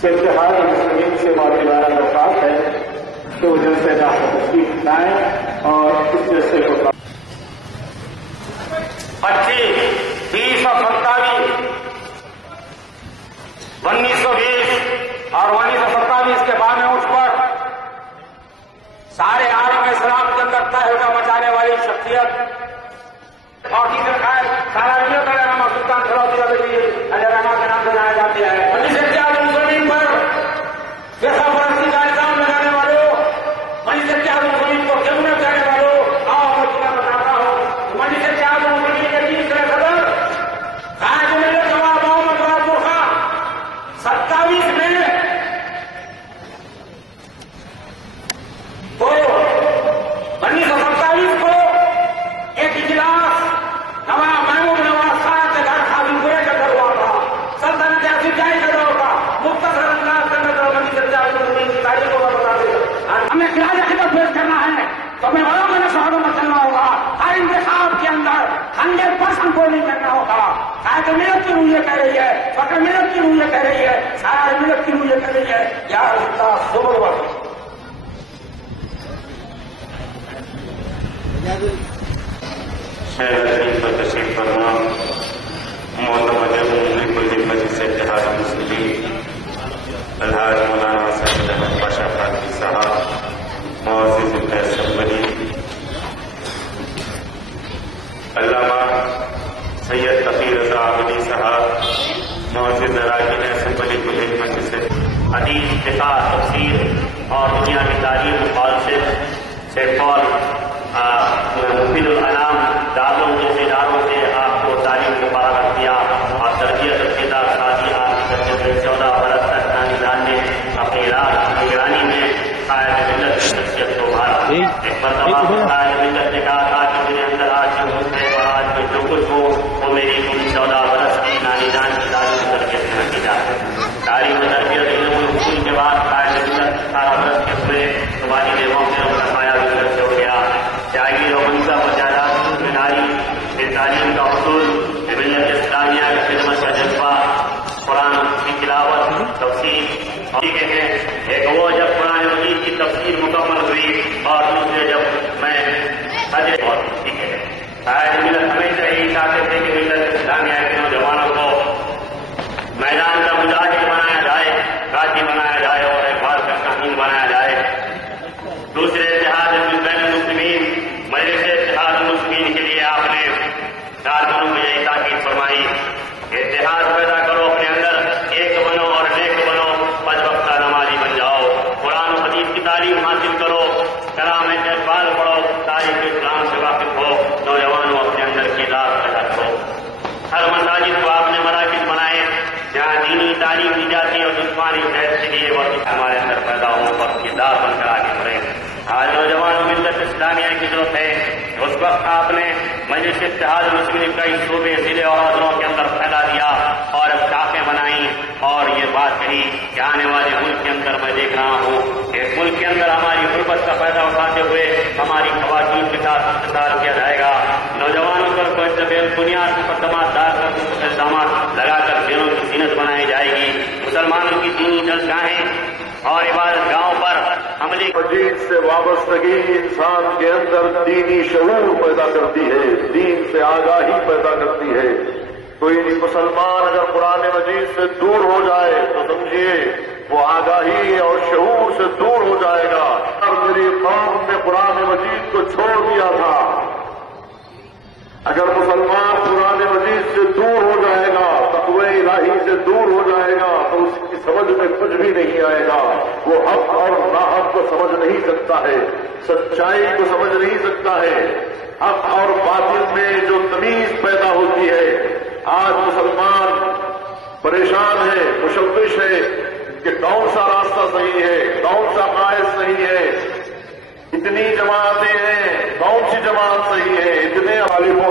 سے اتحاد المسلمین سے معلومات درخواست ہے کہ وہ جلسے کا تشریف لائیں اور اس جلسے کو 25, 30 اور 27, 1920 اور 1927 کے بعد میں اس پر سارے عالم اسلام کے اندر تہلکہ مچانے والی شخصیت اور کی سرکار سالانیوں کا نام سلطان سلاؤدین ایوبی علیہ الرحمہ کے نام سے جانا جاتی ہے. مجلس اتحاد المسلمین پر فقہ پرستی کا الزام لگانے والوں, مجلس اتحاد المسلمین کو کیوں جانے والوں, آؤ میں تمہیں بتاتا ہوں. مجلس اتحاد المسلمین کے تیسرے صدر قائد ملت نواب محمد بہادر خان 27 میں کو 1927 کو ایک اجلاس نواب محمود نواز خان کے گھر خاصی کے اندر ہوا تھا. سلطنت عثمانیہ کا دور تھا. مختصر انداز کے اندر مجلس اتحاد المسلمین کی تاریخ کو بتا دیں. ہمیں خراج عقیدت پیش کرنا ہے تو ہمیں علماء کے شہادوں میں چلنا ہوگا. ہر انتخاب کے اندر 100% کو نہیں کرنا ہوگا. قائد ملت کی روح یہ کہہ رہی ہے, فقہ ملت کی روح یہ کہہ رہی ہے, سارا ملت کی روح یہ کہہ رہی ہے, یا استاد صبر وقت تشریف فرما معتمد کل مجلس اتحاد المسلمین الحاج مولانا سید احمد پاشا قادری صاحب, معزز اسمبلی علامہ سید تقی رضا عابدی صاحب, معزز اراکین اسمبلی کل مجلس حدیث, فقہ, تفسیر اور دنیا کی تعلیم سے فول مفید الانام داروں جیسے اداروں سے آپ کو تعلیم کو فراہم کیا اور تربیت رسیدہ ساتھی آپ کی 14 برس تک دانشان نے اپنی نگرانی میں قائد ملت کی شخصیت کو ابھارا. ایک مرتبہ قائد ملت نے کہا تھا کہ میرے اندر آج جو حسن ہے اور آج میں جو کچھ ہو وہ میری 14 برس کی نانیدان کی تعلیم و تربیت میں رکھی جائے. تعلیم و تربیت علم و اصول کے بعد قائد ملت 18 برس کے ہوئے تمہاری دیووں سے فرمایا ملت سے ہو گیا. جاگیر و منصب و جائیداد میں ناری تعلیم کا حصول, ملت اسلامیہ کی خدمت کا جذبہ, قرآن کی تلاوت, تفسیر اور ہیں. ایک وہ جب قرآن مجید کی تفسیر مکمل ہوئی اور دوسرے جب میں حج اور ٹھیک ہے. قائد ملت ہمیشہ یہی چاہتے تھے کہ ملت اسلامیہ کے نوجوانوں کو میدان کا مجاہد بنایا جائے, قاضی بنایا جائے اور اقبال کا کامین بنایا جائے. دوسرے اتحاد بین المسلمین مجلس اتحاد المسلمین کے لیے آپ نے کارکنوں کو یہی تاکید فرمائی کہ اتحاد پیدا کرو اپنے اندر, ایک بنو اور نیک بنو, 5 وقتہ نمازی بن جاؤ, قرآن و حدیث کی تعلیم حاصل کرو, کلام اقبال پڑھو, تاریخ اسلام سے واقف ہو, نوجوانوں اپنے اندر کی ذات پیدا کرو. ہر مساجد کو آپ نے مراکز بنائے جہاں دینی تعلیم دی جاتی ہے اور جسمانی صحت کے لیے وقت ہمارے اندر پیدا ہو اور کی دار بن کر آگے بڑھے. آج نوجوانوں ملت اسلامیہ کی ضرورت ہے. اس وقت آپ نے مجلس اتحاد المسلمین کئی صوبے, ضلع اور عہدوں کے اندر پھیلا دیا اور اب شاخیں بنائیں اور یہ بات کہی کہ آنے والے ملک کے اندر میں دیکھ رہا ہوں کہ ملک کے اندر ہماری غربت کا فائدہ اٹھاتے ہوئے ہماری خواتین کے ساتھ استعمال کیا جائے گا. نوجوانوں پر کوئی بنیاد مقدمات دار کر الزامات لگا کر دلوں کی زینت بنائی جائے گی. مسلمانوں کی دینی جلسائیں اور عبادت گاہوں پر عملی مجید سے وابستگی انسان کے اندر دینی شعور پیدا کرتی ہے, دین سے آگاہی پیدا کرتی ہے. کوئی مسلمان اگر قرآن مجید سے دور ہو جائے تو سمجھیے وہ آگاہی اور شعور سے دور ہو جائے گا. اور میری قوم نے قرآن مجید کو چھوڑ دیا تھا. اگر مسلمان قرآن مجید سے دور ہو جائے گا, تقوی الہی سے دور ہو جائے گا تو اس کی سمجھ میں کچھ بھی نہیں آئے گا. وہ حق اور ناحق کو سمجھ نہیں سکتا ہے, سچائی کو سمجھ نہیں سکتا ہے. حق اور باطل میں جو تمیز پیدا ہوتی ہے, آج مسلمان پریشان ہے, مشوش ہے کہ کون سا راستہ صحیح ہے, کون سا قائد صحیح ہے. اتنی جماعتیں ہیں, کون سی جماعت صحیح ہے. اتنے عالموں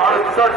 68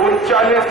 39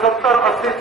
70-80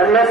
MS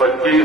25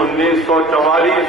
1944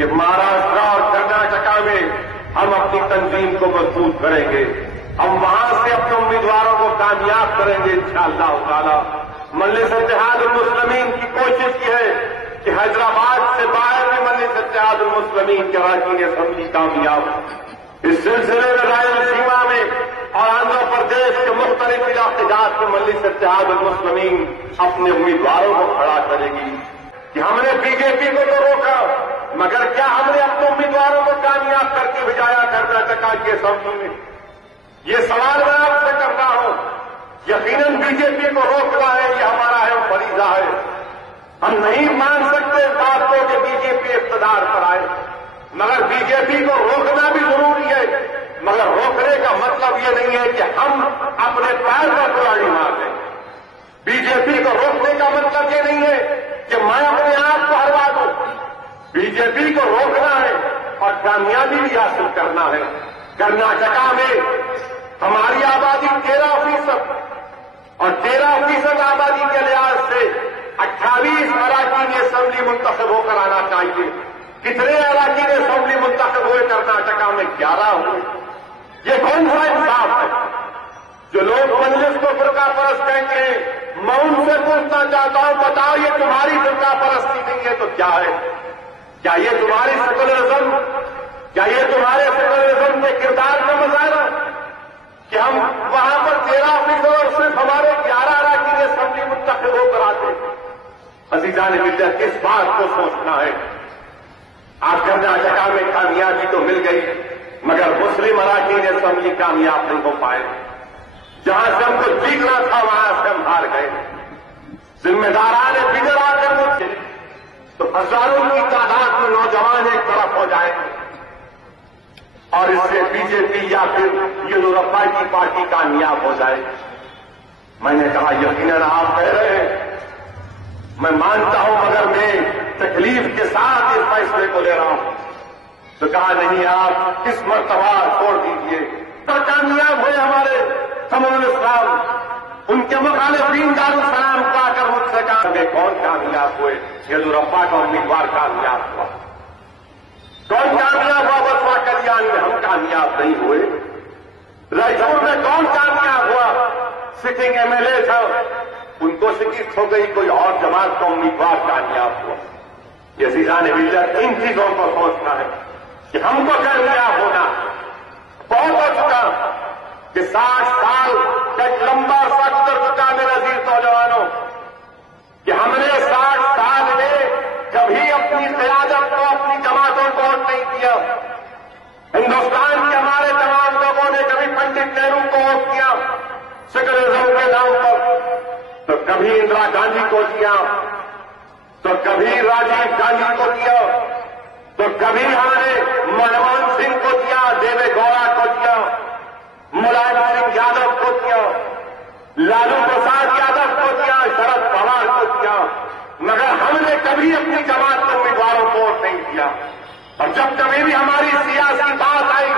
کہ مہاراشٹر اور کرناٹکا میں ہم اپنی تنظیم کو مضبوط کریں گے، ہم وہاں سے اپنے امیدواروں کو کامیاب کریں گے انشاءاللہ تعالی۔ مجلس اتحاد المسلمین کی کوشش یہ ہے کہ حیدرآباد سے باہر بھی مجلس اتحاد المسلمین کے اراکین اسمبلی کامیاب۔ اس سلسلے میں رائلسیما میں اور آندھرا پردیش کے مختلف علاقات میں مجلس اتحاد المسلمین اپنے امیدواروں کو کھڑا کرے گی کہ ہم نے بی جے پی کو تو روکا، مگر کیا ہم نے اپنے امیدواروں کو کامیاب کر کے بھجایا کرناٹکا کی اسمبلی میں؟ یہ سوال میں آپ سے کرتا ہوں۔ یقیناً بی جے پی کو روکنا ہے، یہ ہمارا اہم فریضہ ہے۔ ہم نہیں مان سکتے اس بات کو کہ بی جے پی اقتدار پر آئے، مگر بی جے پی کو روکنا بھی ضروری ہے۔ مگر روکنے کا مطلب یہ نہیں ہے کہ ہم اپنے پیر پر کلاڑی مار دیں۔ بی جے پی کو روکنے کا مطلب یہ نہیں ہے کہ میں اپنے آپ کو ہروا دوں۔ بی جے پی کو روکنا ہے اور کامیابی بھی حاصل کرنا ہے۔ کرناٹکا میں ہماری آبادی 13% اور 13% آبادی کے لحاظ سے 28 اراکین اسمبلی منتخب ہو کر آنا چاہیے۔ کتنے اراکین اسمبلی منتخب ہوئے کرناٹکا میں؟ 11 ہوئے۔ یہ کون سا انصاف ہے؟ جو لوگ مجلس کو فرقہ پرست کہتے ہیں، میں ان سے پوچھنا چاہتا ہوں، بتاؤ یہ تمہاری فرقہ پرستی نہیں ہے تو کیا ہے؟ کیا یہ تمہاری سیکولرزم، کیا یہ تمہارے سیکولرزم کے کردار کا مظاہرہ کہ ہم وہاں پر 13% اور صرف ہمارے 11 اراکین اسمبلی منتخب ہو کر آتے؟ عزیزان ملت، اس بات کو سوچنا ہے۔ آپ کرناٹکا میں کامیابی تو مل گئی، مگر مسلم اراکین اسمبلی کامیاب نہیں ہو پائے۔ جہاں سے ہم کو جیتنا تھا وہاں سے ہم ہار گئے۔ ذمہ داران بگڑ آ کر مجھ سے تو ہزاروں کی تعداد میں نوجوان ایک طرف ہو جائیں اور اس سے بی جے پی یا پھر یڈیورپا کی پارٹی کامیاب ہو جائے۔ میں نے کہا یقیناً آپ کہہ رہے ہیں، میں مانتا ہوں، مگر میں تکلیف کے ساتھ اس فیصلے کو لے رہا ہوں۔ تو کہا نہیں، آپ اس مرتبہ چھوڑ دیجیے۔ تو کامیاب ہوئے ہمارے سمر الاسلام، ان کے مخالفین دارالسلام کو آ کر مجھ سے کہا کہ کون کامیاب ہوئے؟ یڈیورپا کا امیدوار کامیاب ہوا۔ کون کامیاب ہوا؟ بسوا کلیان میں ہم کامیاب نہیں ہوئے۔ رائچور میں کون کامیاب ہوا؟ سٹنگ ایم ایل اے تھا، ان کو شکست ہو گئی، کوئی اور جماعت کا امیدوار کامیاب ہوا۔ یہ عزیزان ملت، ان چیزوں کو سوچنا ہے کہ ہم کو کامیاب ہونا بہت ہو چکا کہ 60 سال کا ایک لمبا سفر کر چکا میرے عزیز نوجوانوں، کہ ہم نے 60 سال میں کبھی اپنی قیادت کو، اپنی جماعتوں کو ووٹ نہیں دیا۔ ہندوستان کے ہمارے تمام لوگوں نے کبھی پنڈت نہرو کو ووٹ دیا سیکولرزم کے نام پر، تو کبھی اندرا گاندھی کو دیا، تو کبھی راجیو گاندھی کو دیا، تو کبھی ہمارے منموہن سنگھ کو دیا، دیوے گوڑا کو دیا، ملائم سنگھ یادو کو دیا، لالو پرساد یادو کو دیا، شرد پوار کو دیا، مگر ہم نے کبھی اپنی جماعت کے امیدواروں کو ووٹ نہیں دیا۔ اور جب کبھی بھی ہماری سیاسی بات آئی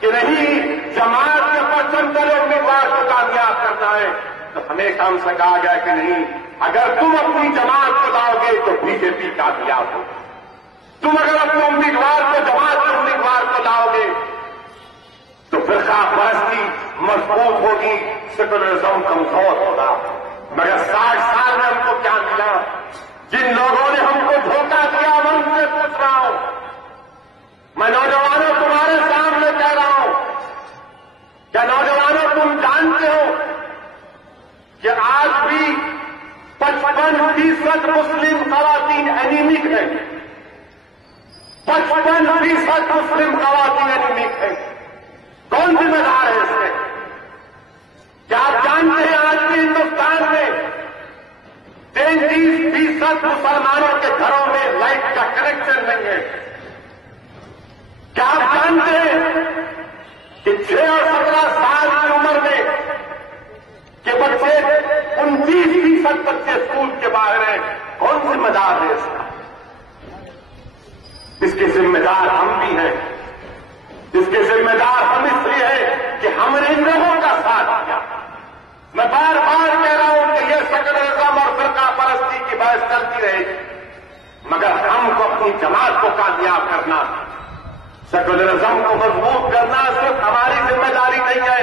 کہ نہیں جماعت کے پرچم تلے امیدوار کو کامیاب کرنا ہے، تو ہمیشہ ہم سے کہا گیا کہ نہیں، اگر تم اپنی جماعت کو لاؤ گے تو بی جے پی کامیاب ہوگی، تم اگر اپنے امیدوار کو، جماعت کے امیدوار کو لاؤ گے تو فرقہ پرستی مضبوط ہوگی، سیکولرزم کمزور ہوگا۔ مگر 60 سال میں ہم کو کیا ملا؟ جن لوگوں نے ہم کو دھوکہ دیا، میں ان سے پوچھ رہا ہوں، میں نوجوانوں تمہارے سامنے کہہ رہا ہوں، کیا نوجوانوں تم جانتے ہو کہ آج بھی 55% مسلم خواتین انیمک ہیں؟ 55% مسلم خواتین انیمک ہیں۔ کون ذمہ دار ہے اس میں؟ کیا آپ جانتے ہیں آج بھی ہندوستان میں 33% مسلمانوں کے گھروں میں لائٹ کا کنیکشن نہیں ہے؟ کیا آپ جانتے ہیں کہ 6 اور 17 سال کی عمر میں کہ بچے 29% بچے اسکول کے باہر ہیں؟ کون ذمہ دار ہے اس کا؟ اس کے ذمہ دار ہم بھی ہیں، اس کے ذمہ دار ہم اس لیے ہیں کہ ہم نے ان لوگوں کا ساتھ دیا۔ میں بار بار کہہ رہا ہوں کہ یہ سیکولرزم اور فرقہ پرستی کی بحث چلتی رہے گی، مگر ہم کو اپنی جماعت کو کامیاب کرنا، سیکولرزم کو مضبوط کرنا صرف ہماری ذمہ داری نہیں ہے.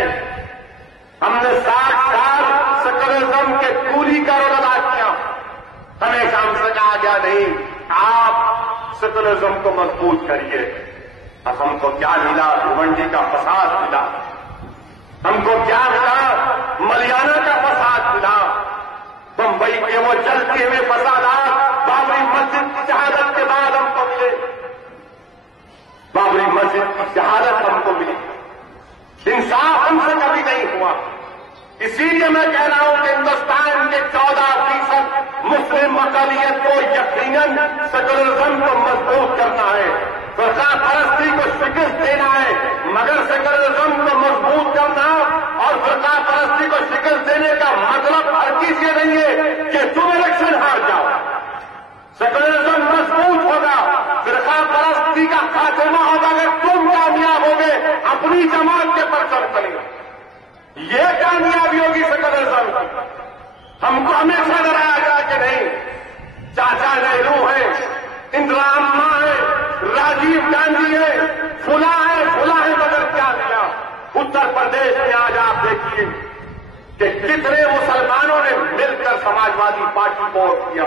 ہم نے 60 سال سیکولرزم کے کولی کا رول ادا کیا، ہمیں کام سے کہا گیا نہیں آپ سیکولرزم کو مضبوط کریے. اب ہم کو کیا ملا؟ بھیونڈی کا فساد ملا، ہم کو کیا ملا؟ ملیانہ کا فساد ملا، بمبئی کے وہ جلتے ہوئے فسادات بابری مسجد کی شہادت کے بعد ہم کو ملے. بابری مسجد کی شہادت ہم کو ملی، انصاف ہم سے کبھی نہیں ہوا. اسی لیے میں کہہ رہا ہوں کہ ہندوستان کے 14% مسلم اقلیت کو یقیناً سیکولرزم کو مضبوط کرنا ہے، فرقہ پرستی کو شکست دینا ہے. مگر سیکولرزم کو مضبوط کرنا اور فرقہ پرستی کو شکست دینے کا مطلب ہر چیز یہ نہیں ہے کہ تم الیکشن ہار جاؤ. سیکولرزم مضبوط ہوگا، فرقہ پرستی کا خاتمہ ہوگا اگر تم کامیاب ہوگے اپنی جماعت کے پرچم کریں گے. یہ کامیابی ہوگی سیکولرزم کی. ہم کو ہمیشہ ڈرایا گیا کہ نہیں، چاچا نہرو ہے، اندرا اماں ہے، راجیو گاندھی ہے، فلاں ہے، مگر کیا کیا؟ اتر پردیش میں آج آپ دیکھیے کہ کتنے مسلمانوں نے مل کر سماجوادی پارٹی کو ووٹ کیا.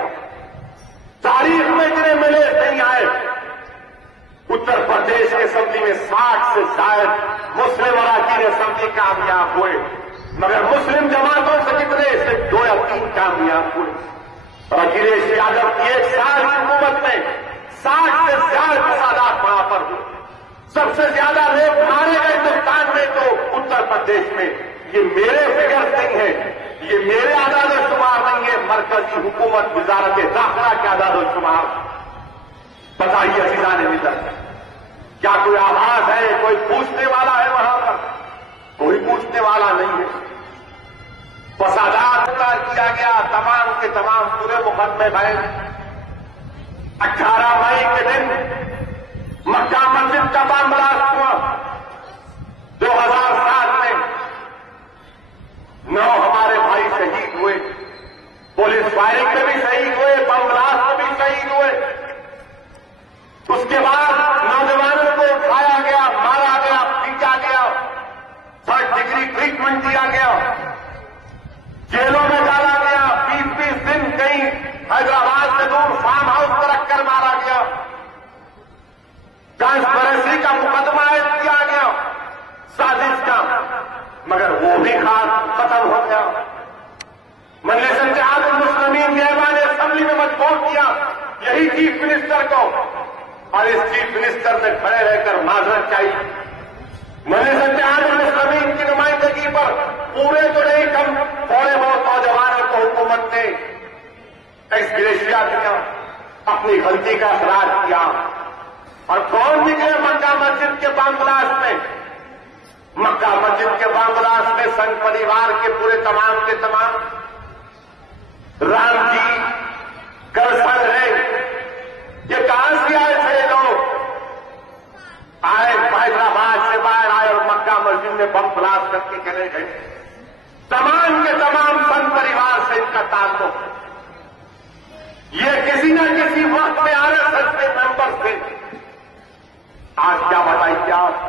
تاریخ میں اتنے ملے نہیں آئے. اتر پردیش کے اسمبلی میں 60 سے زائد مسلم اراکین اسمبلی کامیاب ہوئے، مگر مسلم جماعتوں سے کتنے سے 2 یا 3 کامیاب ہوئے. اور اکھلیش یادو کی 1 سال کی حکومت میں 60 سے زیادہ فسادات وہاں پر ہوئے. سب سے زیادہ لوگ مارے گئے ہندوستان میں تو اتر پردیش میں. یہ میرے فگر نہیں ہے، یہ میرے اعداد و شمار نہیں ہے، مرکزی حکومت وزارت داخلہ کے اعداد و شمار. بتائیے عزیزان ملت، کیا کوئی آواز ہے؟ کوئی پوچھنے والا ہے وہاں پر؟ کوئی پوچھنے والا نہیں ہے. فسادات کیا گیا، تمام کے تمام پورے مقدمے گئے. 18 مئی کے دن مکہ مسجد کا بم بلاسٹ ہوا. 2007 میں 9 ہمارے بھائی شہید ہوئے، پولیس فائرنگ میں بھی شہید ہوئے، بم بلاسٹ میں بھی شہید ہوئے. اس کے بعد نوجوانوں کو اٹھایا گیا، مارا گیا، پیٹا گیا، 3rd ڈگری ٹریٹمنٹ دیا گیا، جیلوں میں ڈالا گیا. 20 دن کہیں حیدرآباد سے دور فارم ہاؤس پر رکھ کر مارا گیا. کانسپریسی کا مقدمہ کیا گیا، سازش کا، مگر وہ بھی ختم ہو گیا. مجلس اتحاد المسلمین کے ایوان اسمبلی میں مجبور کیا یہی چیف منسٹر کو، اور اس چیف منسٹر نے کھڑے رہ کر معذرت چاہیے. مجلس اتحاد المسلمین کی نمائندگی پر پورے تو نہیں کم تھوڑے بہت نوجوانوں کو حکومت نے ایکسگریشیا دیا، اپنی غلطی کا اخراج کیا. اور کون نکلے مکہ مسجد کے بم بلاسٹ میں؟ مکہ مسجد کے بم بلاسٹ میں سنگ پریوار کے پورے تمام کے تمام، رام جی کرسن ہے، یہ کہاں سے آئے تھے لوگ؟ آئے حیدرآباد سے باہر آئے اور مکہ مسجد میں بم بلاسٹ کر کے چلے گئے. تمام کے تمام سنگ پریوار سے ان کا تعلق. یہ کسی نہ کسی وقت میں RSS کے ممبر تھے. آج کیا بتائیے آپ؟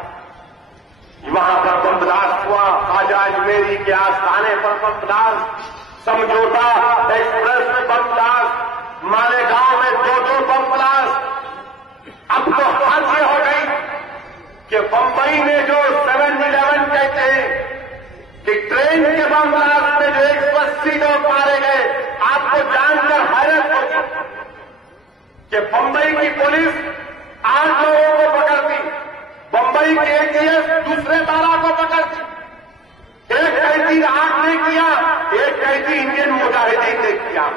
وہاں پر بم بلاسٹ ہوا، خواجہ اجمیری کے آستانے پر بم بلاسٹ، سمجھوتا ایکسپریس میں بم بلاسٹ، مالیگاؤں میں 2 بم بلاسٹ. اب تو حد یہ ہو گئی کہ بمبئی میں جو 7-11 کہتے ہیں کہ ٹرین کے بم بلاسٹ میں جو 180 لوگ مارے گئے، آپ کو جان کر حیرت ہوگی کہ بمبئی کی پولیس 8 لوگوں کو پکڑتی، بمبئی کے ATF دوسرے 12 کو پکڑتی. ایک قیدی 8 نے کیا، ایک قیدی انڈین مجاہدین نے کیا.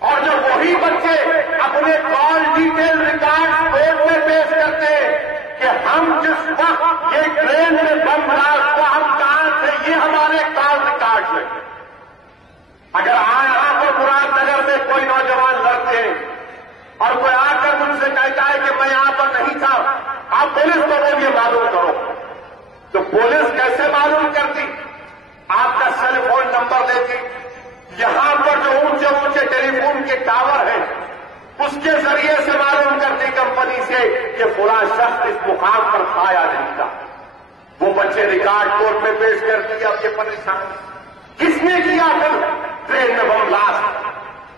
اور جب وہی بچے اپنے کال ڈیٹیل ریکارڈ کورٹ میں پیش کرتے کہ ہم جس وقت یہ ٹرین میں بم بلاسٹ ہوا ہم کہاں تھے، یہ ہمارے کال ریکارڈ میں. اگر یہاں پر مراد نگر میں کوئی نوجوان لڑتے ہیں اور کوئی آ کر مجھ سے کہتا ہے کہ میں یہاں پر نہیں تھا، آپ پولیس کو بولیے معلوم کرو. تو پولیس کیسے معلوم کرتی؟ آپ کا سیل فون نمبر دیتی. یہاں پر جو اونچے اونچے ٹیلی فون کے ٹاور ہیں اس کے ذریعے سے معلوم کرتی کمپنی سے کہ فلاں شخص اس مقام پر پایا نہیں تھا. وہ بچے ریکارڈ کورٹ میں پیش کر دیا. اب یہ پریشان کس نے کیا؟ پھر ٹرین میں بم بلاسٹ.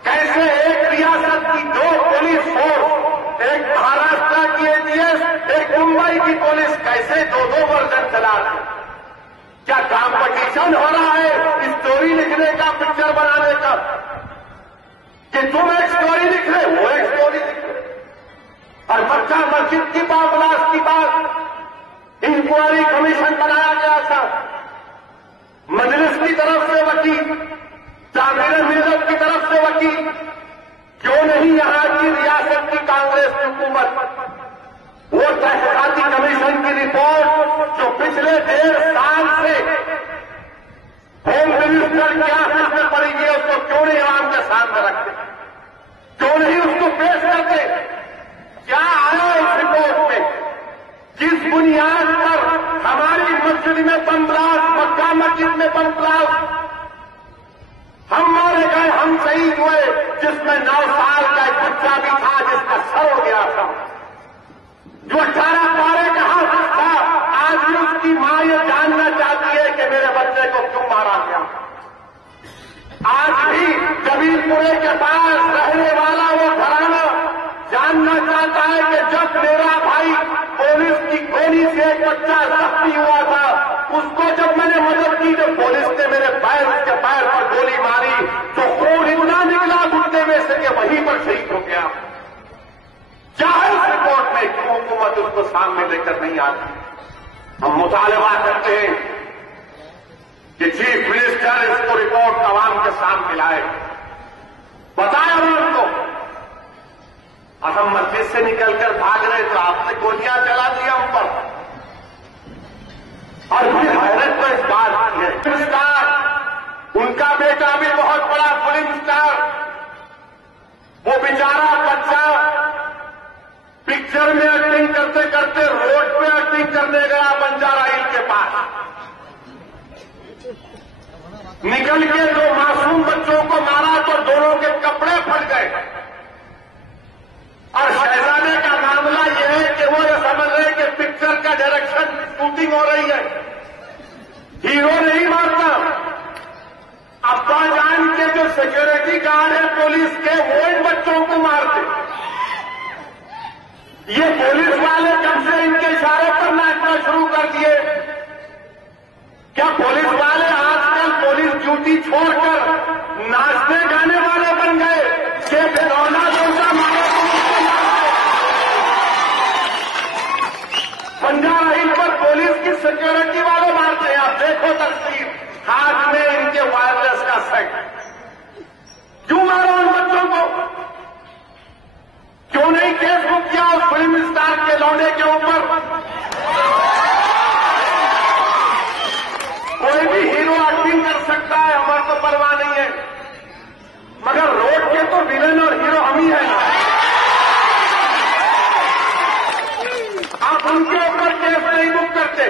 کیسے ایک ریاست کی 2 پولیس فورس، ایک مہاراشٹر کی ATS، ایک ممبئی کی پولیس، کیسے 2 ورژن چلا رہے؟ کیا کمپٹیشن ہو رہا ہے اسٹوری لکھنے کا، پکچر بنانے کا، کہ تم ایک اسٹوری لکھ رہے وہ ایک اسٹوری لکھ رہے؟ اور مکہ مسجد کی بابلاس کی بات انکوائری کمیشن بنایا گیا تھا. مجلس کی طرف سے وکیل، تعمیر ملت کی طرف سے وکیل، کیوں نہیں یہاں کی ریاست کی کانگریس کی حکومت وہ تحقیقاتی کمیشن کی رپورٹ جو پچھلے 1.5 سال سے ہوم منسٹر کی آفس میں پڑی گئی اس کو کیوں نہیں عوام کے سامنے رکھتے؟ کیوں نہیں اس کو پیش کرتے؟ کیا آیا اس رپورٹ میں؟ جس بنیاد پر ہماری مسجد میں بم بلاسٹ، مکہ مسجد میں بم بلاسٹ، ہم مارے گئے، ہم شہید ہوئے، جس میں 9 سال کا ایک بچہ بھی تھا جس کا سر ہو گیا تھا، جو 18 پارے کا حافظ تھا. آج بھی اس کی ماں یہ جاننا چاہتی ہے کہ میرے بچے کو کیوں مارا گیا. آج بھی جبیل پورے کے پاس رہنے والا وہ گھرانہ جاننا چاہتا ہے کہ جب میرا بھائی پولیس کی گولی سے ایک بچہ زخمی ہوا تھا، اس کو جب میں نے مدد کی تو پولیس نے میرے اس کے پیر پر گولی ماری تو خون اتنا نکلا گھٹنے میں سے کہ وہیں پر شہید ہو گیا. کیا ہے اس رپورٹ میں؟ کیوں حکومت اس کو سامنے لے کر نہیں آتی؟ ہم مطالبہ کرتے ہیں کہ چیف منسٹر اس کو رپورٹ عوام کے سامنے لائے، بتائیں عوام کو. اور ہم مسجد سے نکل کر بھاگ رہے تو آپ نے گولیاں چلا دیا ہم پر. اور پھر حیرت تو اس بات کی ہے، فلم اسٹار، ان کا بیٹا بھی بہت بڑا فلم اسٹار، وہ بیچارہ بچہ پکچر میں ایکٹنگ کرتے کرتے روڈ پہ ایکٹنگ کرنے گیا بنجارہ ہل کے پاس. نکل کے 2 معصوم بچوں کو مارا تو دونوں کے کپڑے پھٹ گئے. اور شہزادے کا معاملہ یہ ہے کہ وہ یہ سمجھ رہے کہ پکچر کا ڈائریکشن شوٹنگ ہو رہی ہے، ہیرو نہیں مارتا. ابا جان کے جو سیکورٹی گارڈ ہیں پولیس کے وہ ان بچوں کو مارتے. یہ پولیس والے کب سے ان کے اشارے پر ناچنا شروع کر دیے؟ کیا پولیس والے آج کل پولیس ڈیوٹی چھوڑ کر ناچنے گانے والے بن گئے کہ بھگونا دوسرا مارے؟ بنجارہ ہل پر پولیس کی سیکورٹی والے مارتے ہیں. آپ دیکھو تصویر، ہاتھ میں ان کے وائرلیس کا سیٹ. کیوں مارا ان بچوں کو؟ کیوں نہیں کیس بک کیا اس فلم اسٹار کے لونے کے اوپر؟ کوئی بھی ہیرو ایکٹنگ کر سکتا ہے، ہمارا تو پرواہ نہیں ہے، مگر روڈ کے تو ویلن اور ہیرو ہم ہی ہیں. آپ ان کے اوپر کیس نہیں بک کرتے.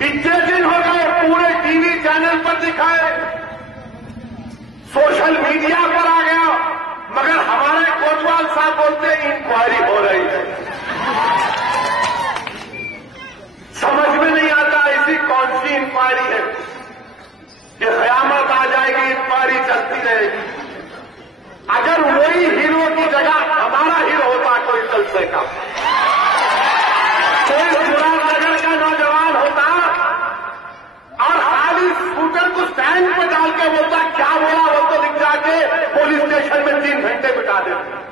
اتنے دن ہو گئے پورے ٹی وی چینل پر دکھائے، سوشل میڈیا پر آ گیا، مگر ہمارے کوتوال صاحب بولتے انکوائری ہو رہی ہے. سمجھ میں نہیں آتا ایسی کون سی انکوائری ہے کہ قیامت آ جائے گی انکوائری چلتی رہے گی. اگر وہی ہیرو کی جگہ ہمارا ہیرو ہوتا کوئی جلسے کا، کوئی مراد نگر کا نوجوان ہوتا اور خالی اسکوٹر کو اسٹینڈ پہ ڈال کے بولتا کیا بولا وہ تو لکھ جا کے پولیس اسٹیشن میں 3 گھنٹے بتا دیتے.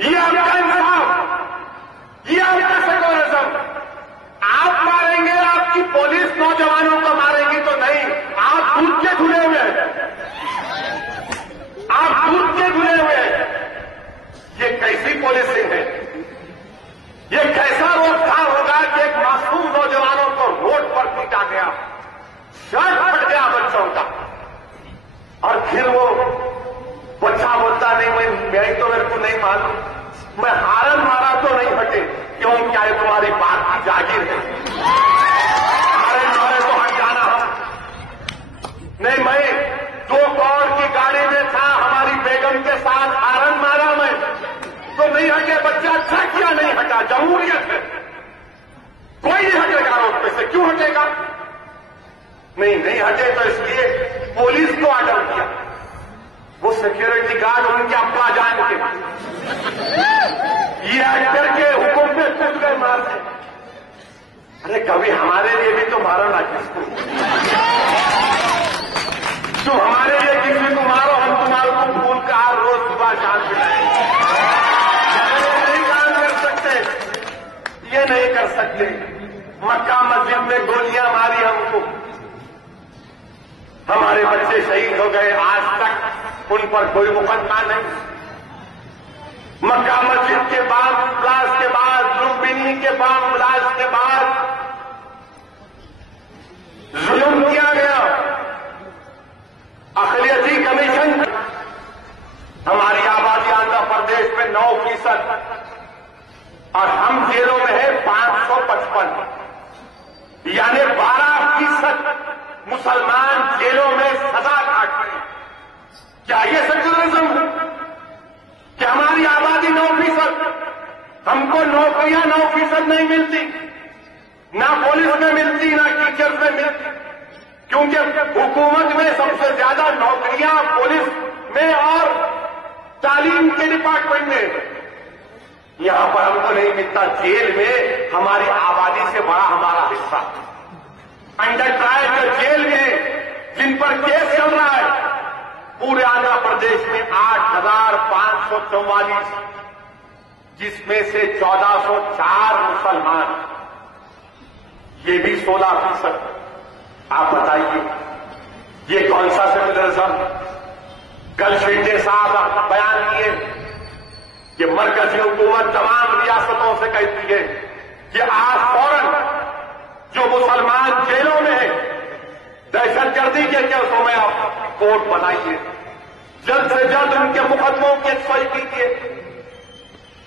یہ آپ کا انصاف، یہ آپ کا سیکولرزم. آپ ماریں گے، آپ کی پولیس نوجوانوں کو مارے گی تو نہیں. آپ دودھ کے دھلے ہوئے ہیں، آپ دودھ کے دھلے ہوئے ہیں. یہ کیسی پالیسنگ ہے؟ یہ کیسا روک تھام ہوگا کہ ایک معصوم نوجوانوں کو روڈ پر پیٹا گیا، شرٹ پھٹ گیا بچوں کا، اور پھر وہ بچہ بولتا نہیں میں تو میرے کو نہیں معلوم، میں ہارن مارا تو نہیں ہٹے. کیوں؟ کیا یہ تمہاری بات کی جاگیر ہے؟ ہارن مارے تو ہٹ جانا ہم نہیں. میں 2 کروڑ کی گاڑی میں تھا، ہماری بیگم کے ساتھ ہارن نہیں ہٹے, بچہ اچھا کیا نہیں ہٹا, جمہوریت ہے, کوئی نہیں ہٹے گا روڈ پہ سے. کیوں ہٹے گا؟ نہیں ہٹے تو اس لیے پولیس کو آرڈر کیا. وہ سیکورٹی گارڈ ان کے ابا جان کے یہ ایکٹر کے حکم میں کچھ گئے مارتے. ارے کبھی ہمارے لیے بھی تو مارو نا کس کو, تو ہمارے لیے کسی کو مارو, ہم تمہارے کو پھول کا ہر روز صبح شام پلائیں گے. نہیں کام کر سکتے, یہ نہیں کر سکتے. مکہ مسجد میں گولیاں ماری ہم کو, ہمارے بچے شہید ہو گئے, آج تک ان پر کوئی مقدمہ نہیں. مکہ مسجد کے بعد بلاس کے بعد, لمبنی کے بعد بلاس کے بعد ظلم کیا گیا. اقلیتی کمیشن, ہماری آبادی آندھرا پردیش میں 9% اور ہم جیلوں میں ہے 555, یعنی 12% مسلمان جیلوں میں سزا کاٹ رہے ہیں. کیا یہ سیکولرزم ہے کہ ہماری آبادی 9%, ہم کو نوکریاں 9% نہیں ملتی, نہ پولیس میں ملتی نہ ٹیچر میں ملتی, کیونکہ حکومت میں سب سے زیادہ نوکریاں پولیس میں اور تعلیم کے ڈپارٹمنٹ میں. یہاں پر ہم کو نہیں ملتا. جیل میں ہماری آبادی سے بڑا ہمارا حصہ انڈر ٹرائل کے جیل میں جن پر کیس چل رہا ہے, پورے آندھرا پردیش میں 8,544, جس میں سے 1,404 مسلمان, یہ بھی 16%. آپ بتائیے یہ کون سا سیکولرزم؟ کل شنڈے صاحب بیان کیے کہ مرکزی حکومت تمام ریاستوں سے کہتی ہے کہ آپ فوراً جو مسلمان جیلوں میں ہیں دہشت گردی کے کیسوں میں آپ کورٹ بنائیے, جلد سے جلد ان کے مقدموں کی صحیح کیجیے.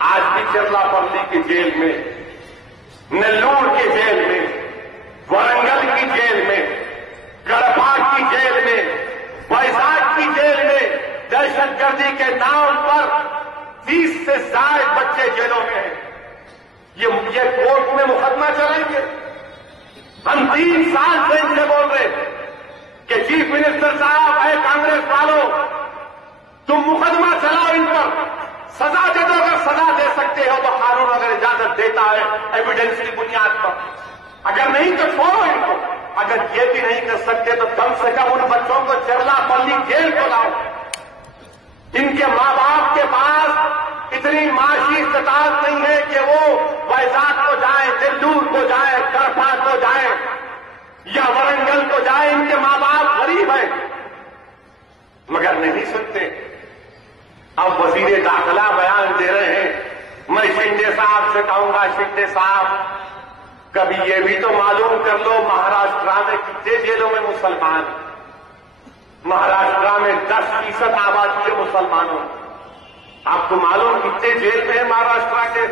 آج بھی چرلا پلی کی جیل میں, نلور کی جیل میں, ورنگل کی جیل میں, گڑپا کی جیل میں, ویزاگ کی جیل میں دہشت گردی کے نام پر 30 سے زائد بچے جیلوں میں ہیں. یہ کورٹ میں مقدمہ چلیں گے. ہم 3 سال سے ان سے بول رہے کہ چیف منسٹر صاحب, اے کانگریس والوں, تم مقدمہ چلاؤ ان پر, سزا دے دو. اگر سزا دے سکتے ہو تو قانون اگر اجازت دیتا ہے ایویڈنس کی بنیاد پر, اگر نہیں تو چھوڑو ان کو. اگر یہ بھی نہیں کر سکتے تو کم سے کم ان بچوں کو چرلا پلی جیل کو لاؤ. ان کے ماں باپ کے پاس اتنی معاشی استطاعت نہیں ہے کہ وہ ویزاگ کو جائیں, دلدور کو جائیں, گڑپا کو جائیں یا ورنگل کو جائیں. ان کے ماں باپ غریب ہیں مگر نہیں سنتے. اب وزیر داخلہ بیان دے رہے ہیں. میں شنڈے صاحب سے کہوں گا, شنڈے صاحب کبھی یہ بھی تو معلوم کر لو مہاراشٹرا میں کتنے جیلوں میں مسلمان. مہاراشٹرا میں 10% آبادی ہے مسلمانوں. آپ کو معلوم کتنے جیل میں ہیں مہاراشٹرا کے؟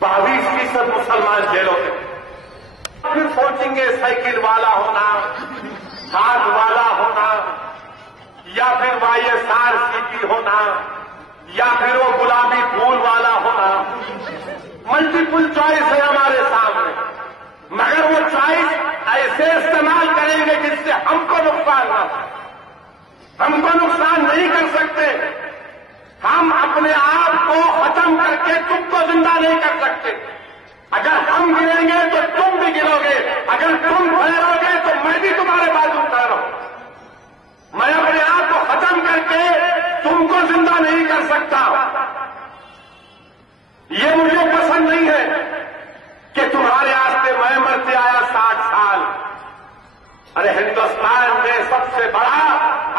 22% مسلمان جیلوں میں. پھر سوچیں گے سائیکل والا ہونا, ہاتھ والا ہونا, یا پھر YSRCP ہونا, یا پھر وہ گلابی پھول والا ہونا. ملٹیپل چوائس ہے ہمارے سامنے, مگر وہ چوائس ایسے استعمال کریں گے جس سے ہم کو نقصان نہ ہو. ہم کو نقصان نہیں کر سکتے. ہم اپنے آپ کو ختم کر کے تم کو زندہ نہیں کر سکتے. اگر ہم گریں گے تو تم بھی گرو گے, اگر تم ٹھہرو گے تو میں بھی تمہارے بازو ٹھہروں. میں اپنے آپ کو ختم کر کے تم کو زندہ نہیں کر سکتا. یہ مجھے پسند نہیں ہے کہ تمہارے آستے میں مرتے آیا 60 سال. ارے ہندوستان میں سب سے بڑا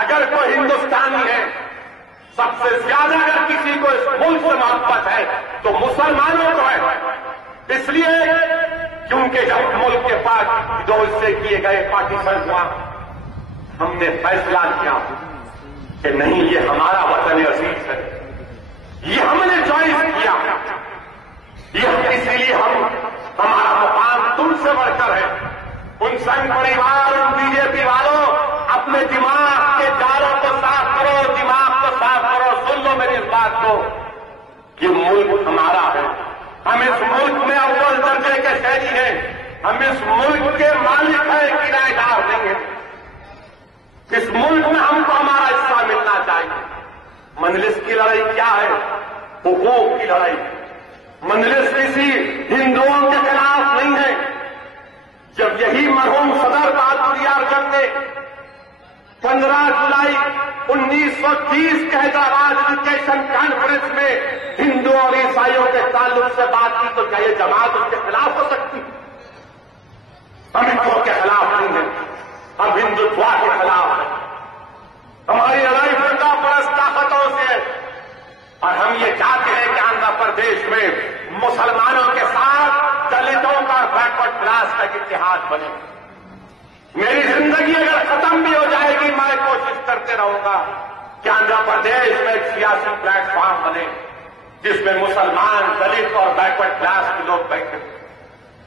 اگر کوئی ہندوستانی ہے, سب سے زیادہ اگر کسی کو اس ملک سے محبت ہے تو مسلمانوں کو ہے. اس لیے کیونکہ جب ملک کے پاس 2 حصے کیے گئے پاکستان ہوا, ہم نے فیصلہ کیا کہ نہیں یہ ہمارا وطن عزیز ہے, یہ ہم نے چوائس کیا. یہ اسی لیے ہمارا مقام تم سے بڑھ کر ہے. ان سنگ پریوار, ان BJP والوں, اپنے دماغ کے جالوں کو صاف کرو, دماغ کو صاف کرو. سن لو میری اس بات کو, یہ ملک ہمارا ہے، ہم اس ملک میں اول درجے کے شہری ہیں، ہم اس ملک کے مالک ہیں، کرایہ دار نہیں ہیں۔ اس ملک میں ہم کو ہمارا حصہ ملنا چاہیے۔ مجلس کی لڑائی کیا ہے؟ حقوق کی لڑائی۔ مجلس کسی ہندوؤں کے خلاف نہیں ہے۔ جب یہی مرحوم صدر بہادر یار جنگ نے 15 جولائی 1930 کے حیدرآباد ایجوکیشن کانفرنس میں ہندو اور عیسائیوں کے تعلق سے بات کی تو کیا یہ جماعت اس کے خلاف ہو سکتی؟ ہم ہندوؤں کے خلاف نہیں ہیں، ہم ہندوتوا کے خلاف ہیں۔ ہماری لڑائی فرقہ پرست طاقتوں سے ہے اور ہم یہ چاہتے ہیں کہ آندھرا پردیش میں مسلمانوں کے ساتھ دلتوں کا بیکورڈ کلاس کا اتحاد بنے۔ میری زندگی اگر ختم بھی ہو جائے گی میں کوشش کرتے رہوں گا کہ آندھرا پردیش میں ایک سیاسی پلیٹ فارم بنے جس میں مسلمان، دلت اور بیکورڈ کلاس کے لوگ بیٹھے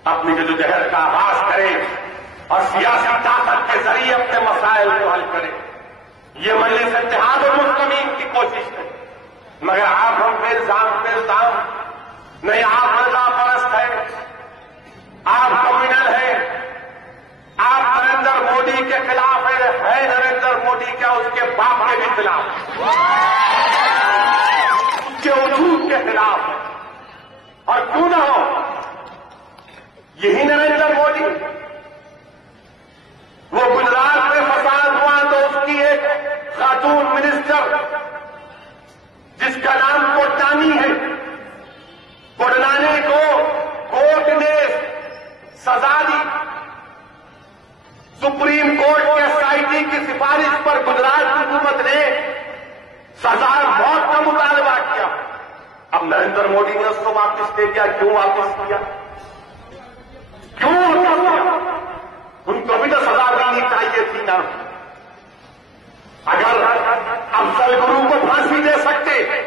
اپنی جدوجہد کا آغاز کریں اور سیاسی طاقت کے ذریعے اپنے مسائل کو حل کریں۔ یہ مجلس اتحاد المسلمین کی کوشش ہے، مگر آپ ہم پہ الزام نہیں، آپ رضا پرست ہیں، آپ کمیونل ہیں، آپ نریندر مودی کے خلاف ہے نریندر مودی کیا اس کے باپ کے بھی خلاف، اس کے وجود کے خلاف ہے۔ اور کیوں نہ ہو، یہی نریندر مودی وہ گجرات میں فساد ہوا تو اس کی ایک خاتون منسٹر جس کا نام کوٹانی ہے، کوٹلانی کو کورٹ نے سزا دی۔ سپریم کورٹ کے ایس آئی ٹی کی سفارش پر گجرات حکومت نے سزا موت کا مطالبہ کیا۔ اب نریندر مودی نے اس کو واپس دے دیا۔ کیوں واپس کیا؟ کیوں؟ ان کو بھی تو سزا دینی چاہیے تھی نا۔ اگر افضل گرو کو پھانسی دے سکتے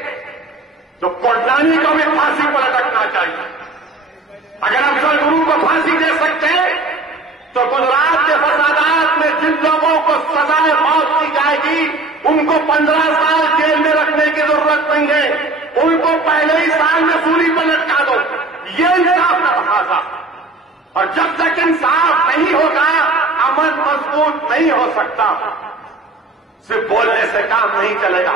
تو کوٹلانی کو بھی پھانسی پر لٹکنا چاہیے۔ اگر افضل گرو کو پھانسی دے سکتے تو گجرات کے فسادات میں جن لوگوں کو سزائے موت دی جائے گی ان کو 15 سال جیل میں رکھنے کی ضرورت نہیں ہے، ان کو پہلے ہی سال میں سولی پر لٹکا دو۔ یہ انصاف کا تقاضا۔ اور جب تک انصاف نہیں ہوگا امن مضبوط نہیں ہو سکتا۔ صرف بولنے سے کام نہیں چلے گا۔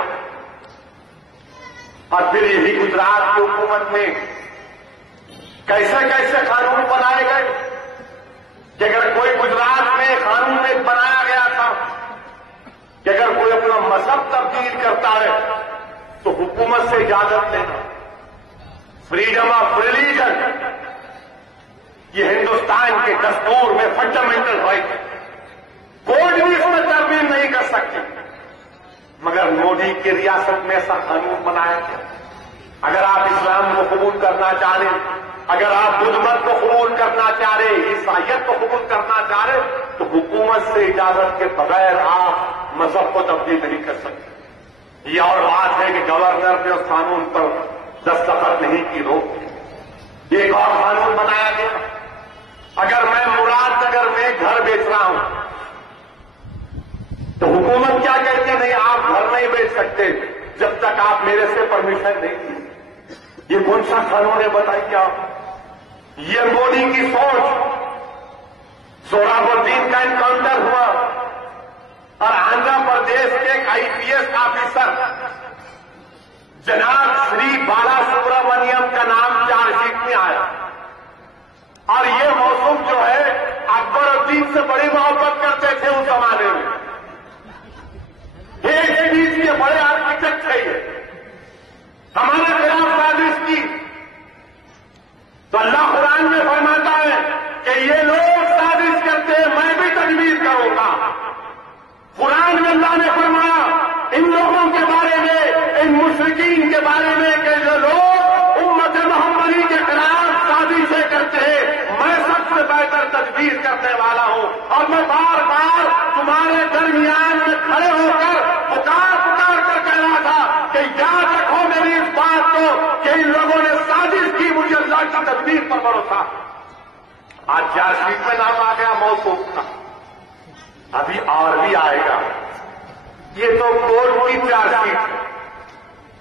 اور پھر یہی گجرات کی حکومت میں کیسے کیسے قانون بنائے گئے کہ اگر کوئی گجرات میں قانون ایک بنایا گیا تھا کہ اگر کوئی اپنا مذہب تبدیل کرتا ہے تو حکومت سے اجازت لینا، فریڈم آف ریلیجن، یہ ہندوستان کے دستور میں فنڈامنٹل رائٹ ہے، کورٹ بھی اس میں ترمیم نہیں کر سکتی۔ مگر مودی کی ریاست میں ایسا قانون بنایا گیا۔ اگر آپ اسلام کو قبول کرنا چاہ رہے، اگر آپ بدھ مت کو قبول کرنا چاہ رہے، عیسائیت کو قبول کرنا چاہ رہے تو حکومت سے اجازت کے بغیر آپ مذہب کو تبدیل نہیں کر سکتے۔ یہ اور بات ہے کہ گورنر نے اس قانون پر دستخط نہیں کی، روک۔ ایک اور قانون بنایا گیا، اگر میں مراد نگر میں گھر بیچ رہا ہوں تو حکومت کیا کہتی ہے؟ نہیں، آپ گھر نہیں بیچ سکتے جب تک آپ میرے سے پرمیشن نہیں دی۔ یہ کون سا قانون ہے بتائیے آپ؟ یہ مودی کی سوچ۔ سہراب الدین کا انکاؤنٹر ہوا اور آندھرا پردیش کے ایک آئی پی ایس آفیسر جناب شری بالا سبرامنیم کا نام چارج شیٹ میں آیا اور یہ موصوف جو ہے اکبر الدین سے بڑی محبت کرتے تھے اس زمانے میں، ایک چیز کے بڑے آرکیٹیکٹ تھے یہ، ہمارے خلاف سازش کی تو اللہ قرآن میں فرماتا ہے کہ یہ لوگ سازش کرتے ہیں، میں بھی تجویز کروں گا۔ قرآن میں اللہ نے فرمایا ان لوگوں کے بارے میں، ان مشرکین کے بارے میں کہ جو لوگ امت محمدی کے خلاف سازشیں کرتے ہیں، میں سب سے بہتر تجویز کرنے والا ہوں اور میں بار بار تمہارے درمیان میں کھڑے ہو کر پکار کر کہنا تھا کہ یاد رکھو میری اس بات کو کہ ان لوگوں نے سازش کی، مجھے اللہ کی تدبیر پر بھروسہ۔ آج چارج شیٹ میں نام آ گیا موصوف کا، ابھی اور بھی آئے گا۔ یہ تو کورٹ کی چارج شیٹ ہے،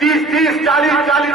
30 40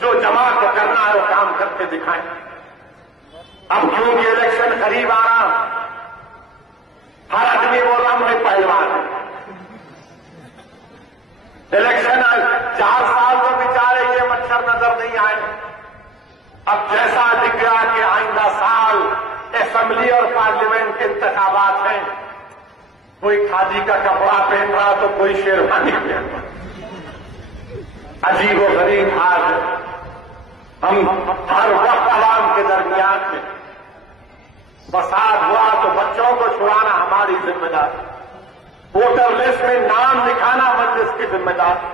جو جماعت کو کرنا ہے وہ کام کر کے دکھائیں. اب کیونکہ الیکشن قریب آ رہا، ہر آدمی بول رہا میں پہلوان ہوں. الیکشن 4 سال تو بیچارے یہ مچھر نظر نہیں آئے. اب جیسا دکھ رہا کہ آئندہ سال اسمبلی اور پارلیمنٹ کے انتخابات ہیں، کوئی کھادی کا کپڑا پہن رہا تو کوئی شیروانی پہن رہا. عجیب و غریب حال ہے. ہم ہر وقت عوام کے درمیان میں فساد ہوا تو بچوں کو چھڑانا ہماری ذمہ داری، ووٹر لسٹ میں نام لکھانا مجلس کی ذمہ داری.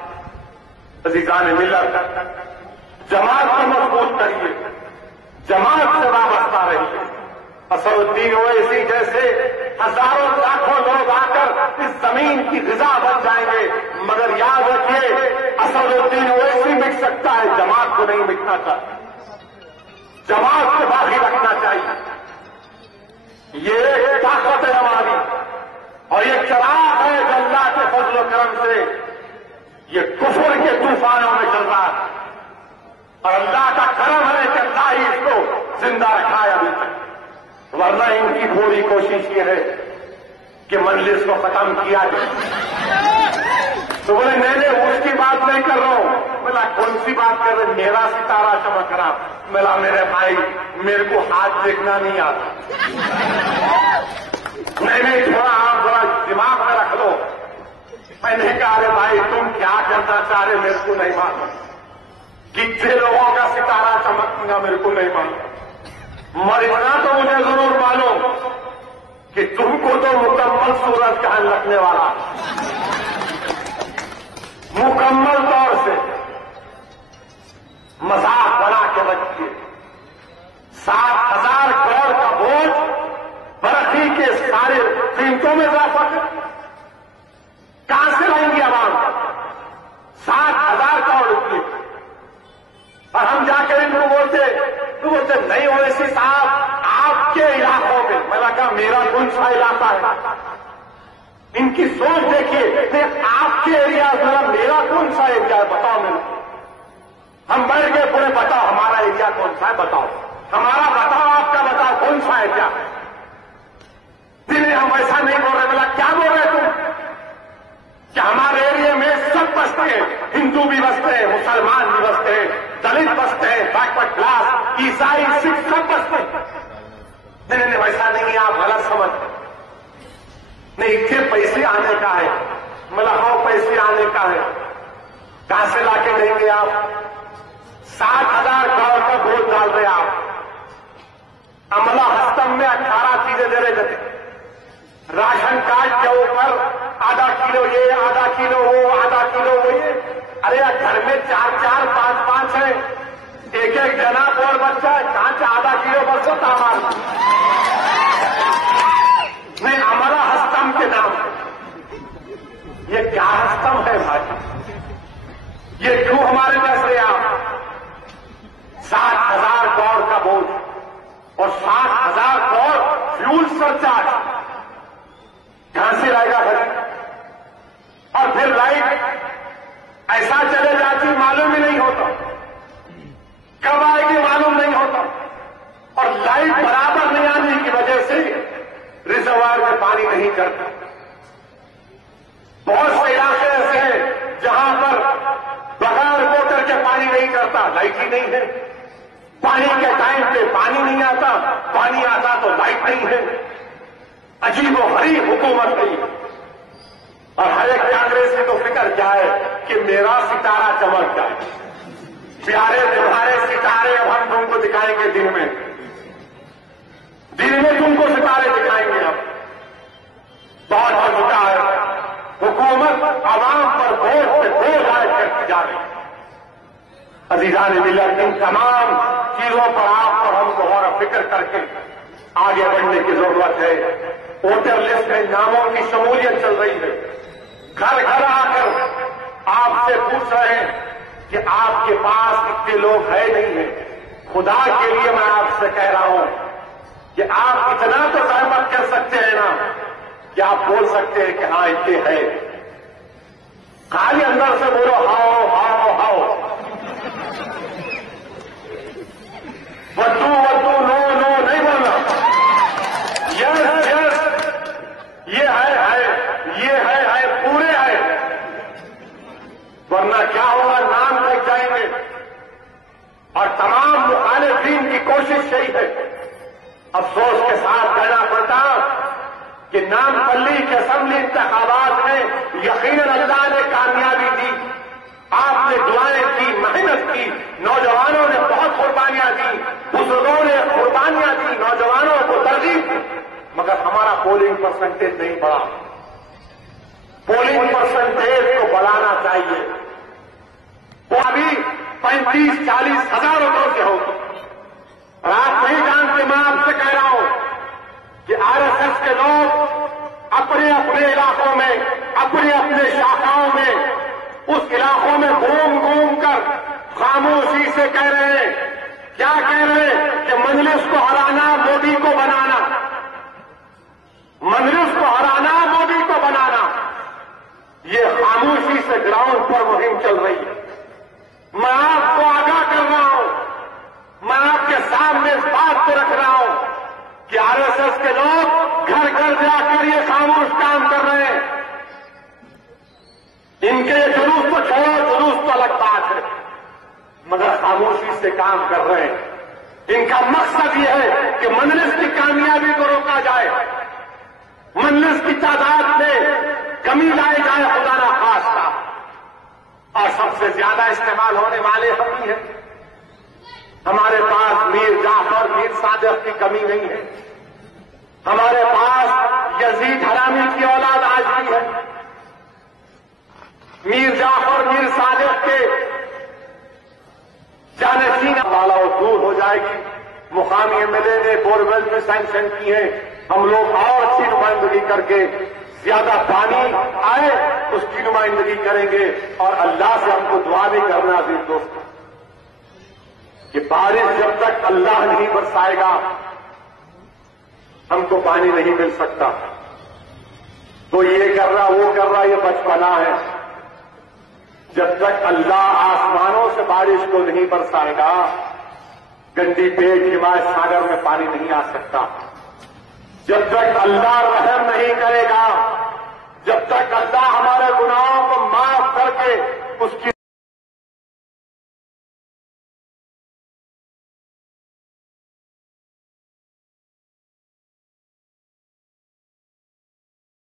عزیزان ملت، جماعت کو مضبوط کریے، جماعت سے وابستہ رہیے. اسد الدین اویسی جیسے ہزاروں لاکھوں لوگ آ کر اس زمین کی غذا بن جائیں گے، مگر یاد رکھیے اسد الدین اویسی مٹ سکتا ہے، جماعت کو نہیں مٹنا چاہیے. جماعت سے باقی رکھنا چاہیے. یہ ایک طاقت ہے ہماری، اور یہ چراغ ہے جو اللہ کے فضل و کرم سے یہ کفر کے طوفانوں میں چل رہا ہے، اور اللہ کا کرم ہے کہ اللہ ہی اس کو زندہ رکھا ہے ابھی تک. ورنہ ان کی پوری کوشش یہ ہے کہ مجلس کو ختم کیا جائے. تو بولے نہیں اس کی بات نہیں کر رہا ہوں. ملا کون سی بات کر رہے؟ میرا ستارہ چمک رہا. ملا میرے بھائی میرے کو ہاتھ دیکھنا نہیں آتا. نہیں تھوڑا آپ ذرا دماغ میں رکھ لو. میں نے کہا ارے بھائی تم کیا کرنا چاہ رہے میرے کو نہیں معلوم. کتنے لوگوں کا ستارہ چمکے گا میرے کو نہیں معلوم. مرنا تو مجھے ضرور معلوم کہ تم کو تو مکمل سورج کا لگنے والا، مکمل طور سے مذاق بنا کے رکھیے. 7,000 کروڑ کا بوجھ برقی کے سارے قیمتوں میں اضافہ کہاں سے لائیں گے عوام؟ 7,000 کروڑ روپئے. اور ہم جا کر ان کو بولتے نہیں اویسی صاحب آپ کے علاقوں میں. میں نے کہا میرا کون سا علاقہ ہے؟ ان کی سوچ دیکھیے. آپ کے ایریا میرا کون سا ایریا ہے بتاؤ. میں ہم بیٹھ گئے پورے بتاؤ ہمارا ایریا کون سا ہے بتاؤ. ہمارا بتاؤ آپ کا بتاؤ کون سا ایریا ہے. ہم ایسا نہیں بول رہے. بولا کیا بول رہے تم کہ ہمارے ایریا میں سب بستے ہیں، ہندو بھی بستے ہیں، مسلمان بھی بستے ہیں، دلت بستے ہیں، بیکورڈ کلاس، عیسائی، سکھ سب بستے ہیں. نہیں ویسا نہیں، آپ غلط سمجھ. نہیں اتنے پیسے آنے کا ہے. مطلب ہاں پیسے آنے کا ہے. کہاں سے لا کے دیں گے آپ؟ 7,000 کروڑ کا بوجھ ڈال رہے آپ. عملہ ہستم میں 18 چیزیں دے رہے تھے. راشن کارڈ کے اوپر آدھا کلو یہ، آدھا کلو وہ، آدھا کلو وہ یہ. ارے گھر میں 4-4 5-5 ہیں، ایک جناب اور بچہ ہے، کہاں سے آدھا کلو بچہ سامان نہیں. ہمارا ہستم کے نام یہ کیا ہستم ہے بھائی؟ یہ کیوں ہمارے پاس رہے آپ؟ 7,000 کروڑ کا بوجھ اور 7,000 کروڑ فیول سرچارج کہاں سے لائے گا گھر؟ اور پھر لائٹ ایسا چلے جاتی معلوم ہی نہیں ہوتا، کب آئے گی معلوم نہیں ہوتا. اور لائٹ برابر نہیں آنے کی وجہ سے ریزروائر میں پانی نہیں چڑھتا. بہت سے علاقے ایسے ہیں جہاں پر بغیر موٹر کے پانی نہیں چڑھتا، لائٹ ہی نہیں ہے. پانی کے ٹائم پہ پانی نہیں آتا، پانی آتا تو لائٹ نہیں ہے. عجیب و غریب حکومت نہیں. اور ہر ایک کانگریس کی تو فکر کیا ہے کہ میرا ستارہ چمک جائے. پیارے تمہارے ستارے اب ہم تم کو دکھائیں گے. دن میں تم کو ستارے دکھائیں گے. اب بہت ہو چکا ہے. حکومت عوام پر بوجھ پہ بوجھ عائد کرتی جا رہی ہے. عزیزان ملت، ان تمام چیزوں پر آپ اور ہم کو غور و فکر کر کے آگے بڑھنے کی ضرورت ہے. ووٹر لسٹ میں ناموں کی شمولیت چل رہی ہے. گھر گھر آ کر آپ سے پوچھ رہے ہیں کہ آپ کے پاس اتنے لوگ ہیں نہیں ہیں. خدا کے لیے میں آپ سے کہہ رہا ہوں کہ آپ اتنا تو زحمت کر سکتے ہیں نا کہ آپ بول سکتے ہیں کہ ہاں اتنے ہیں. خالی اندر سے بولو ہاؤ ہاؤ ہاؤ. ورنہ کیا ہوگا، نام لگ جائیں گے. اور تمام مخالفین کی کوشش یہی ہے. افسوس کے ساتھ کہنا پڑتا کہ نام پلی کے اسمبلی انتخابات میں یقیناً اللہ نے کامیابی دی. آپ نے دعائیں کی، محنت کی، نوجوانوں نے بہت قربانیاں دی، بزرگوں نے قربانیاں دی، نوجوانوں کو ترغیب دی، مگر ہمارا پولنگ پرسنٹیج نہیں بڑھا. پولنگ پرسنٹیج کو بڑھانا چاہیے. وہ ابھی 35-40 ہزار ووٹوں کے ہو. اور آپ نہیں جانتے، میں آپ سے کہہ رہا ہوں کہ آر ایس ایس کے لوگ اپنے اپنے علاقوں میں، اپنے اپنے شاخاؤں میں، اس علاقوں میں گھوم گھوم کر خاموشی سے کہہ رہے ہیں. کیا کہہ رہے ہیں؟ کہ مجلس کو ہرانا، مودی کو بنانا. مجلس کو ہرانا، مودی کو بنانا. یہ خاموشی سے گراؤنڈ پر مہم چل رہی ہے. میں آپ کو آگاہ کر رہا ہوں، میں آپ کے سامنے اس بات کو رکھ رہا ہوں کہ آر ایس ایس کے لوگ گھر گھر جا کر یہ خاموش کام کر رہے ہیں. ان کے جلوس کو چھوڑو، جلوس تو الگ بات ہے، مگر خاموشی سے کام کر رہے ہیں. ان کا مقصد یہ ہے کہ مجلس کی کامیابی کو روکا جائے، مجلس کی تعداد میں کمی لائی جائے خدا نہ خواستہ. اور سب سے زیادہ استعمال ہونے والے ہم ہی ہیں. ہمارے پاس میر جعفر، میر صادق کی کمی نہیں ہے. ہمارے پاس یزید حرامی کی اولاد آج بھی ہے. میر جعفر، میر صادق کے جانشین والا دور ہو جائے گی. مقامی ایم ایل اے نے بورویل میں سینکشن کی ہے. ہم لوگ اور اچھی نمائندگی کر کے زیادہ پانی آئے اس کی نمائندگی کریں گے. اور اللہ سے ہم کو دعا بھی کرنا بھی دوست کہ بارش جب تک اللہ نہیں برسائے گا ہم کو پانی نہیں مل سکتا. تو یہ کر رہا، وہ کر رہا، یہ بچپنا ہے. جب تک اللہ آسمانوں سے بارش کو نہیں برسائے گا گنڈی پیٹ ہمایت ساگر میں پانی نہیں آ سکتا. جب تک اللہ رحم نہیں کرے گا